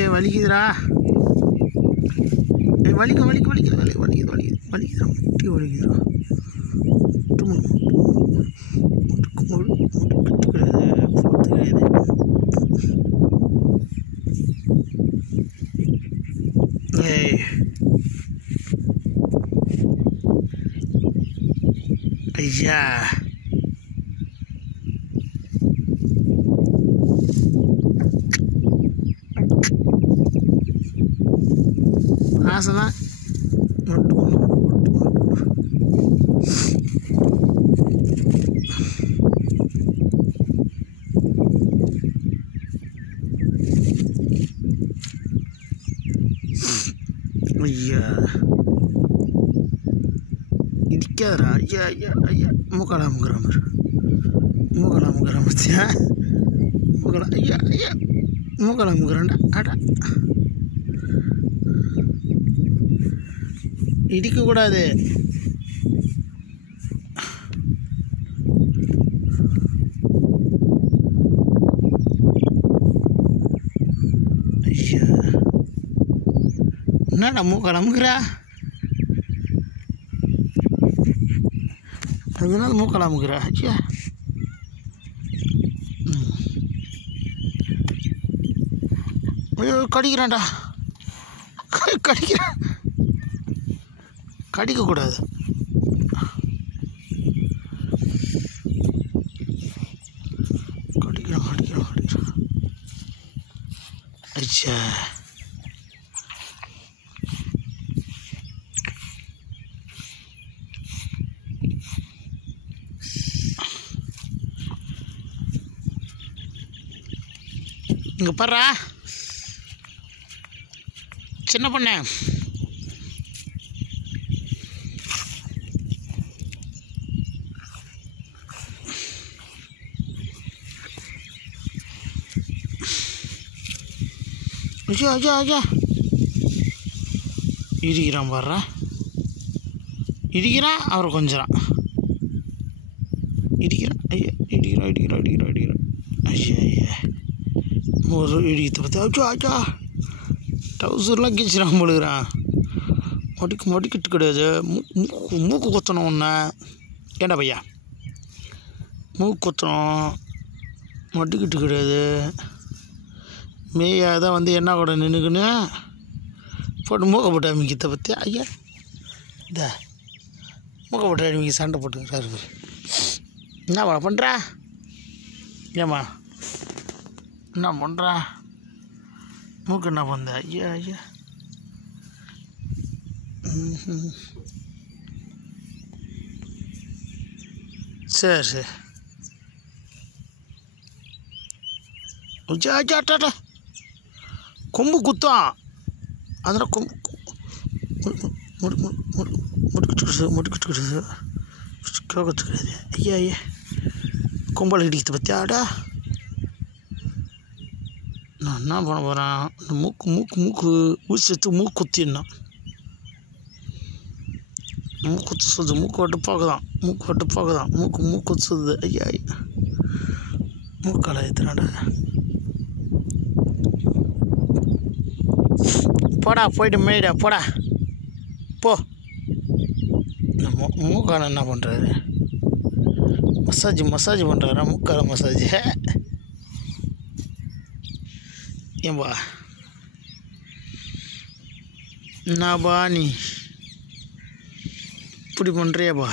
ஏ வலிக்குதுடா. ஏ வலிக்குதுடா, முட்டி வலிக்குதுடா. ஏய் ஐயா, ஆசைதான் ஐயா இடிக்காதரா. ஐயா ஐயா ஐயா மூக்கலாமுங்கிறாம பத்தியா, ஐயா ஐயா மூக்கலாமுங்கிறான்டா. ஆடா இடிக்கக்கூடாது. ஐயா என்னடா மூக்கலாமுங்கிறா, அதனால மூக்கலாமுங்கிறா. ஐயா ஐயோ கடிக்கிறான்டா, கடிக்கிறான். கடிக்கக்கூடாது. கடிக்கிறான். ஐயா இங்கே பாடுறா சின்ன பொண்ணு. ஐயா இடிக்கிறான் பாடுறா, இடிக்கிறான். அவரை கொஞ்சம் இடிக்கிறான். ஐயா இடிக்கிறான். ஐயா ஒரு இடிக்கத்தை பார்த்து ஐயா டவுசர்லாம் கீச்சிடாம போடுகிறான். மடிக்கிட்டு கிடையாது, மூக்கு கொத்தணும் ஒன்று. ஏண்டா பையா மூக்கு கொத்தணும், மடிக்கிட்டு கிடையாது. மேயாதான் வந்து என்ன கூட நின்றுக்குன்னு போட்டு மூக்கை போட்டு அமைக்கிறத பற்றி. ஐயா இந்த மூக்கை போட்டு அமைக்க சண்டை போட்டுக்கிறாரு. என்னம்மா பண்ணுறா? ஏம்மா என்ன பண்ணுறா? மூக்கு என்ன பண்ணுற? ஐயா சரி ஐயா கொம்பு குத்தான். அதனால் கொம்பு முடிக்கிட்டு கேட்கறது கிடையாது. ஐயா கொம்பால் இடிக்கிறது பற்றி. ஆடா நான் என்ன பண்ண போகிறேன்? மூக்கு ஊசி எடுத்து மூக்கு குத்திடணும். மூக்கு குத்து சொல்லுது, மூக்கு வட்டு பார்க்குதான். மூக்கு குத்துது. ஐயா மூக்கால் எத்தனாடா. போடா போயிட்டு மேய்டா போடா போ. மூக்கால் என்ன பண்ணுறாரு? மசாஜ் பண்ணுறாரா? மூக்கால் மசாஜ். ஏன்பா என்னப்பா நீ இப்படி பண்ணுறியாப்பா?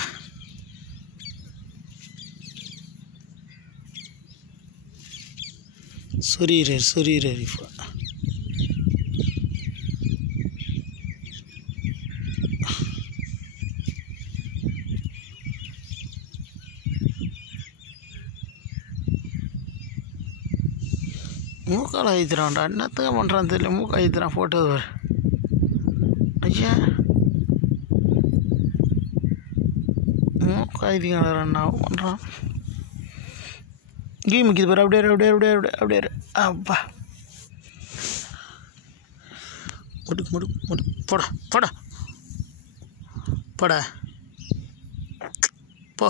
சொரீரர் இப்போ மூக்கால் அழுத்துறான்டா. என்னத்துக்கு பண்ணுறான்னு தெரியல. மூக்கு அழுத்துறான். போட்டது வர. ஐயா மூக்கு அழுத்திக்கிறான். என்ன பண்ணுறான்? கீ முக்கிது பாரு. அப்படியே அப்பா முடுக்கு போடா போ.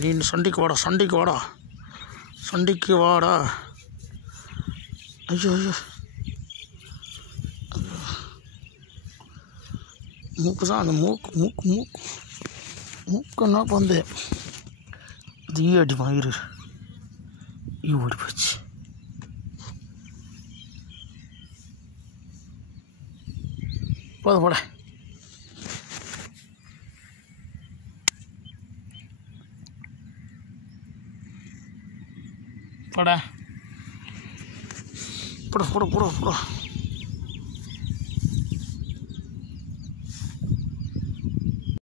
நீ சண்டைக்கு வாடா, சண்டைக்கு வாடா, சண்டைக்கு வாடா. ஐயோ ஐயோ, மூக்கு தான் அந்த மூக்கு மூக்கு மூக்கு மூக்குன்னா வந்து அது அடிப்பான். ஓடி போச்சு. போட போட போட போட போட போட